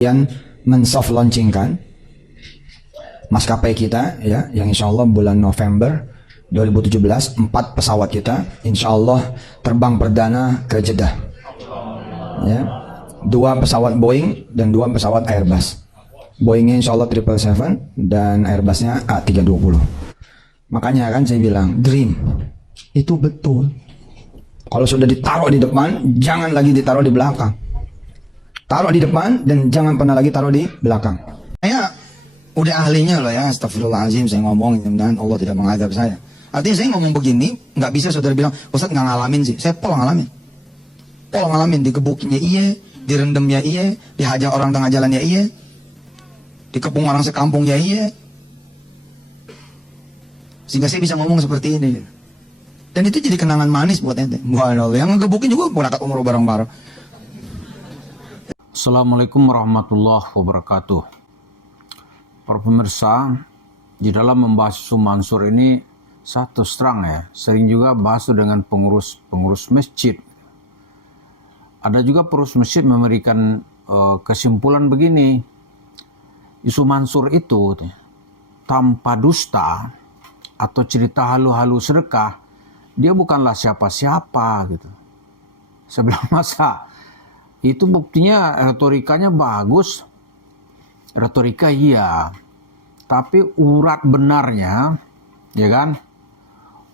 yang men-soft launchingkan maskapai kita ya, yang insya Allah bulan November 2017 4 pesawat kita insya Allah terbang perdana ke Jeddah ya, 2 pesawat Boeing dan 2 pesawat Airbus. Boeingnya insya Allah 777 dan Airbusnya A320. Makanya kan saya bilang dream itu betul, kalau sudah ditaruh di depan jangan lagi ditaruh di belakang. Taruh di depan dan jangan pernah lagi taruh di belakang. Saya udah ahlinya loh ya, astagfirullahaladzim saya ngomong, dan Allah tidak mengadab saya. Artinya saya ngomong begini, nggak bisa saudara bilang, Ustaz nggak ngalamin sih. Saya pol ngalamin. Pol ngalamin, digebukinya iya, direndamnya iya, dihajar orang tengah jalan ya iya, dikepung orang sekampung ya iya. Sehingga saya bisa ngomong seperti ini. Dan itu jadi kenangan manis buat ente. Waduh, yang ngegebukin juga berangkat umroh bareng-bareng. Assalamualaikum warahmatullahi wabarakatuh. Para pemirsa, di dalam membahas isu Mansur ini satu terang ya, sering juga bahas dengan pengurus masjid. Ada juga pengurus masjid memberikan kesimpulan begini, isu Mansur itu tanpa dusta atau cerita halu-halu sedekah, dia bukanlah siapa-siapa gitu. Saya bilang masa itu buktinya retorikanya bagus, retorika iya, tapi urat benarnya, ya kan?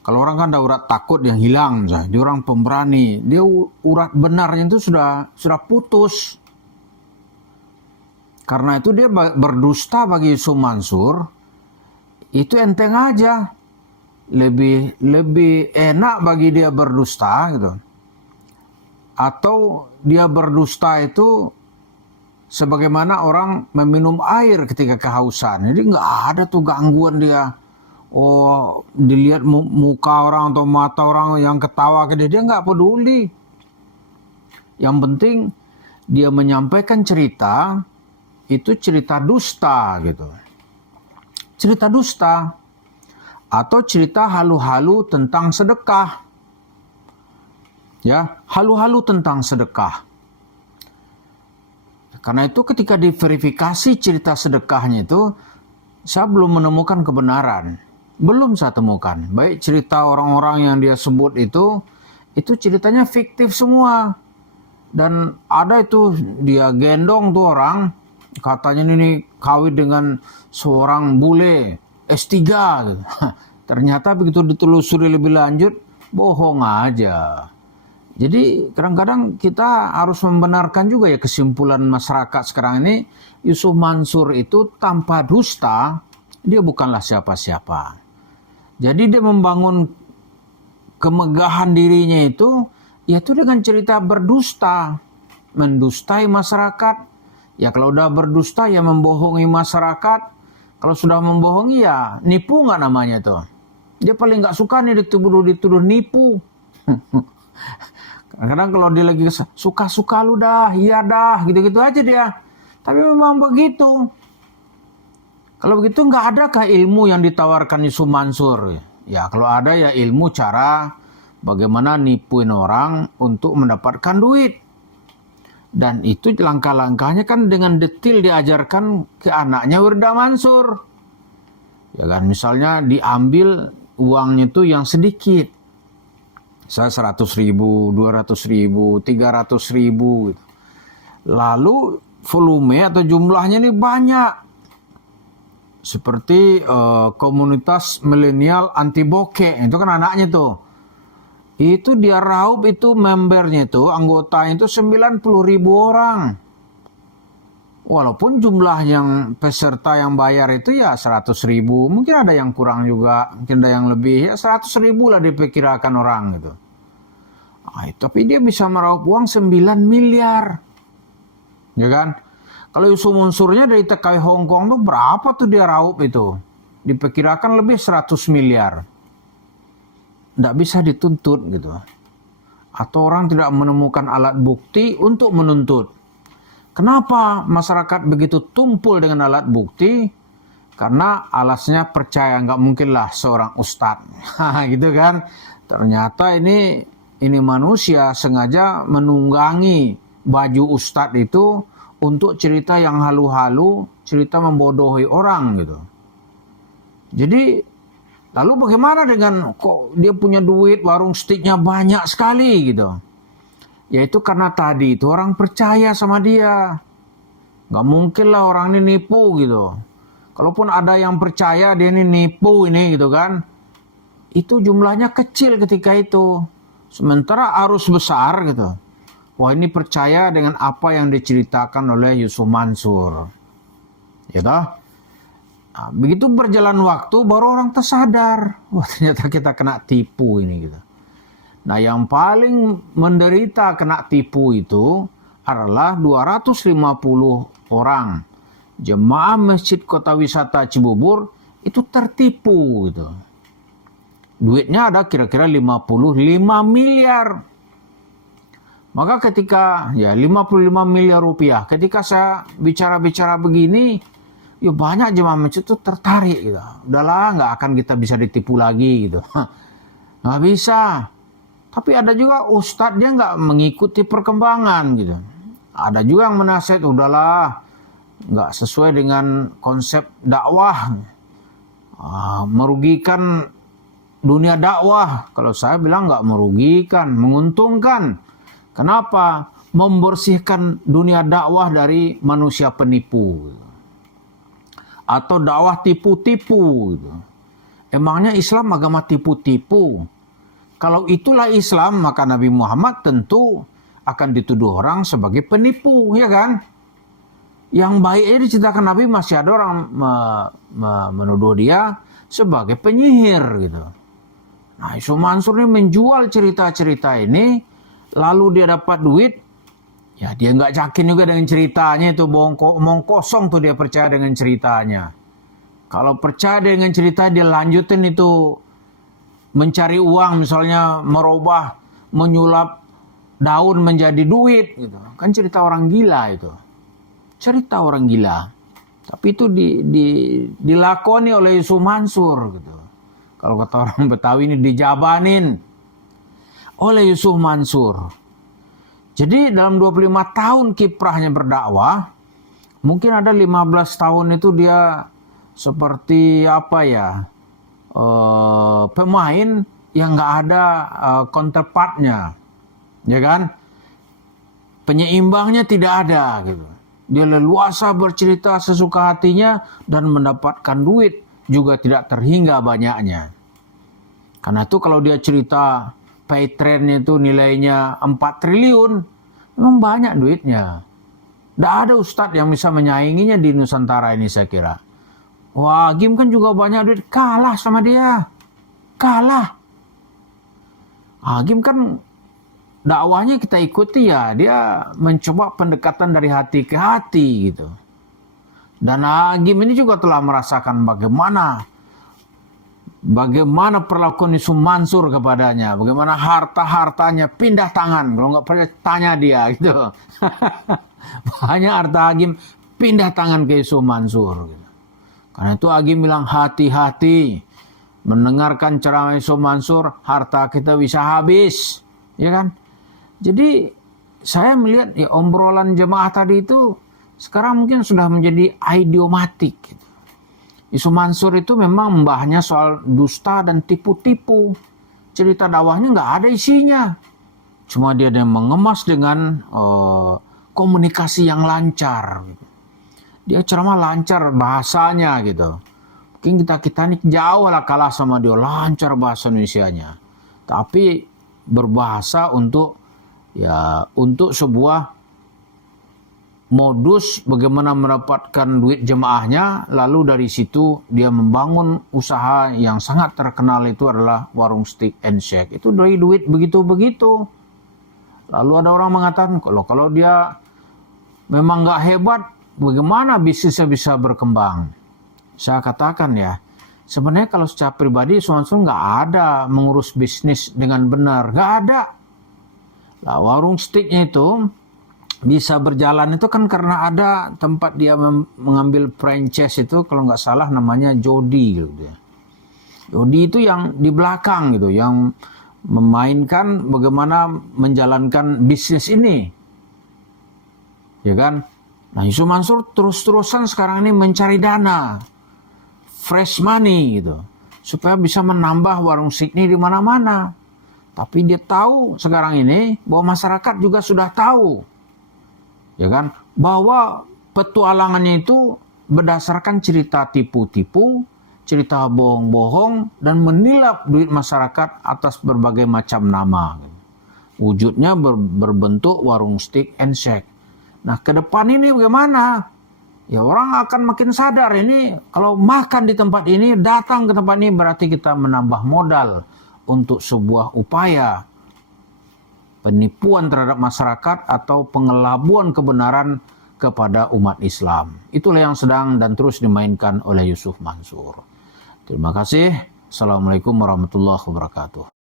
Kalau orang kan ada urat takut yang hilang, misalnya. Dia orang pemberani, dia urat benarnya itu sudah putus. Karena itu dia berdusta bagi isu Mansur, itu enteng aja, lebih enak bagi dia berdusta gitu. Atau dia berdusta itu sebagaimana orang meminum air ketika kehausan. Jadi nggak ada tuh gangguan dia. Oh, dilihat muka orang atau mata orang yang ketawa ke dia nggak peduli. Yang penting dia menyampaikan cerita, itu cerita dusta gitu. Cerita dusta. Atau cerita halu-halu tentang sedekah. Ya, halu-halu tentang sedekah. Karena itu ketika diverifikasi cerita sedekahnya itu, saya belum menemukan kebenaran. Belum saya temukan. Baik cerita orang-orang yang dia sebut itu ceritanya fiktif semua. Dan ada itu dia gendong tuh orang, katanya ini kawin dengan seorang bule S3 gitu. Ternyata begitu ditelusuri lebih lanjut, bohong aja. Jadi kadang-kadang kita harus membenarkan juga ya kesimpulan masyarakat sekarang ini, Yusuf Mansur itu tanpa dusta, dia bukanlah siapa-siapa. Jadi dia membangun kemegahan dirinya itu, yaitu dengan cerita berdusta, mendustai masyarakat. Ya kalau udah berdusta ya membohongi masyarakat, kalau sudah membohongi ya nipu nggak namanya tuh. Dia paling nggak suka nih dituduh nipu. Kadang-kadang kalau dia lagi suka-suka lu dah, iya dah, gitu-gitu aja dia. Tapi memang begitu. Kalau begitu nggak adakah ilmu yang ditawarkan Yusuf Mansur? Ya kalau ada ya ilmu cara bagaimana nipuin orang untuk mendapatkan duit. Dan itu langkah-langkahnya kan dengan detail diajarkan ke anaknya Wirda Mansur. Ya kan, misalnya diambil uangnya itu yang sedikit. Saya 100.000, 200.000, 300.000. Lalu volume atau jumlahnya ini banyak. Seperti komunitas milenial anti bokeh, itu kan anaknya tuh. Itu dia raup itu membernya itu, anggotanya itu 90.000 orang. Walaupun jumlah yang peserta yang bayar itu ya 100.000, mungkin ada yang kurang juga, mungkin ada yang lebih, ya 100.000 lah diperkirakan orang gitu. Nah, tapi dia bisa meraup uang 9 miliar. Ya kan? Kalau Yusuf Mansurnya dari TKI Hong Kong tuh berapa tuh dia raup itu? Diperkirakan lebih 100 miliar. Nggak bisa dituntut gitu. Atau orang tidak menemukan alat bukti untuk menuntut. Kenapa masyarakat begitu tumpul dengan alat bukti? Karena alasnya percaya nggak mungkinlah seorang ustadz, gitu kan? Ternyata ini manusia sengaja menunggangi baju ustadz itu untuk cerita yang halu-halu, cerita membodohi orang gitu. Jadi lalu bagaimana dengan kok dia punya duit, warung steaknya banyak sekali gitu. Yaitu karena tadi itu orang percaya sama dia. Gak mungkin lah orang ini nipu gitu. Kalaupun ada yang percaya dia ini nipu ini gitu kan, itu jumlahnya kecil ketika itu. Sementara arus besar gitu. Wah, ini percaya dengan apa yang diceritakan oleh Yusuf Mansur. Ya toh? Nah, begitu berjalan waktu baru orang tersadar. Wah, ternyata kita kena tipu ini gitu. Nah, yang paling menderita kena tipu itu adalah 250 orang jemaah Masjid Kota Wisata Cibubur itu tertipu gitu. Duitnya ada kira-kira 55 miliar. Maka ketika 55 miliar rupiah, ketika saya bicara-bicara begini, ya banyak jemaah masjid itu tertarik gitu. Udahlah, nggak akan kita bisa ditipu lagi gitu. Nggak bisa. Tapi ada juga ustadz dia nggak mengikuti perkembangan gitu. Ada juga yang menasihat, udahlah, nggak sesuai dengan konsep dakwah, merugikan dunia dakwah. Kalau saya bilang nggak merugikan, menguntungkan. Kenapa? Membersihkan dunia dakwah dari manusia penipu atau dakwah tipu-tipu. Emangnya Islam agama tipu-tipu? Kalau itulah Islam, maka Nabi Muhammad tentu akan dituduh orang sebagai penipu, ya kan? Yang baik ini diceritakan Nabi, masih ada orang menuduh dia sebagai penyihir gitu. Nah, Yusuf Mansur ini menjual cerita-cerita ini, lalu dia dapat duit, ya dia nggak yakin juga dengan ceritanya itu, omong kosong tuh dia percaya dengan ceritanya. Kalau percaya dengan cerita dia lanjutin itu mencari uang, misalnya merubah, menyulap daun menjadi duit gitu. Kan cerita orang gila itu. Cerita orang gila. Tapi itu dilakoni oleh Yusuf Mansur gitu. Kalau kata orang Betawi ini dijabanin oleh Yusuf Mansur. Jadi dalam 25 tahun kiprahnya berdakwah, mungkin ada 15 tahun itu dia seperti apa ya, pemain yang nggak ada counterpartnya, ya kan? Penyeimbangnya tidak ada gitu. Dia leluasa bercerita sesuka hatinya dan mendapatkan duit juga tidak terhingga banyaknya. Karena itu kalau dia cerita pay trend itu nilainya 4 triliun, memang banyak duitnya. Tidak ada ustadz yang bisa menyainginya di Nusantara ini saya kira. Wah, Agim kan juga banyak duit, kalah sama dia. Kalah. Agim kan dakwahnya kita ikuti ya, dia mencoba pendekatan dari hati ke hati gitu. Dan Agim ini juga telah merasakan bagaimana perlakuan Yusuf Mansur kepadanya, bagaimana harta-hartanya pindah tangan. Kalau nggak percaya tanya dia gitu. Banyak harta Agim pindah tangan ke Yusuf Mansur gitu. Karena itu Agim bilang hati-hati mendengarkan ceramah Yusuf Mansur, harta kita bisa habis, ya kan? Jadi saya melihat ya obrolan jemaah tadi itu sekarang mungkin sudah menjadi idiomatik gitu. Yusuf Mansur itu memang membahasnya soal dusta dan tipu-tipu. Cerita dakwahnya nggak ada isinya. Cuma dia mengemas dengan komunikasi yang lancar. Dia ceramah lancar bahasanya gitu. Mungkin kita ini jauh lah kalah sama dia, lancar bahasa Indonesianya. Tapi berbahasa untuk sebuah modus bagaimana mendapatkan duit jemaahnya, lalu dari situ dia membangun usaha yang sangat terkenal itu adalah warung steak and shake. Itu dari duit begitu-begitu. Lalu ada orang mengatakan kalau dia memang nggak hebat, bagaimana bisnisnya bisa berkembang? Saya katakan ya, sebenarnya kalau secara pribadi Sumansun nggak ada mengurus bisnis dengan benar, nggak ada. Nah, warung steaknya itu bisa berjalan itu kan karena ada tempat dia mengambil franchise itu, kalau nggak salah namanya Jody gitu ya. Jody itu yang di belakang gitu, yang memainkan bagaimana menjalankan bisnis ini, ya kan? Nah, Yusuf Mansur terus-terusan sekarang ini mencari dana, fresh money gitu, supaya bisa menambah warung Sydney di mana-mana. Tapi dia tahu sekarang ini bahwa masyarakat juga sudah tahu, ya kan, bahwa petualangannya itu berdasarkan cerita tipu-tipu, cerita bohong-bohong, dan menilap duit masyarakat atas berbagai macam nama. Wujudnya berbentuk warung steak and shake. Nah, ke depan ini bagaimana? Ya, orang akan makin sadar ini kalau makan di tempat ini, datang ke tempat ini berarti kita menambah modal untuk sebuah upaya penipuan terhadap masyarakat atau pengelabuan kebenaran kepada umat Islam. Itulah yang sedang dan terus dimainkan oleh Yusuf Mansur. Terima kasih. Assalamualaikum warahmatullahi wabarakatuh.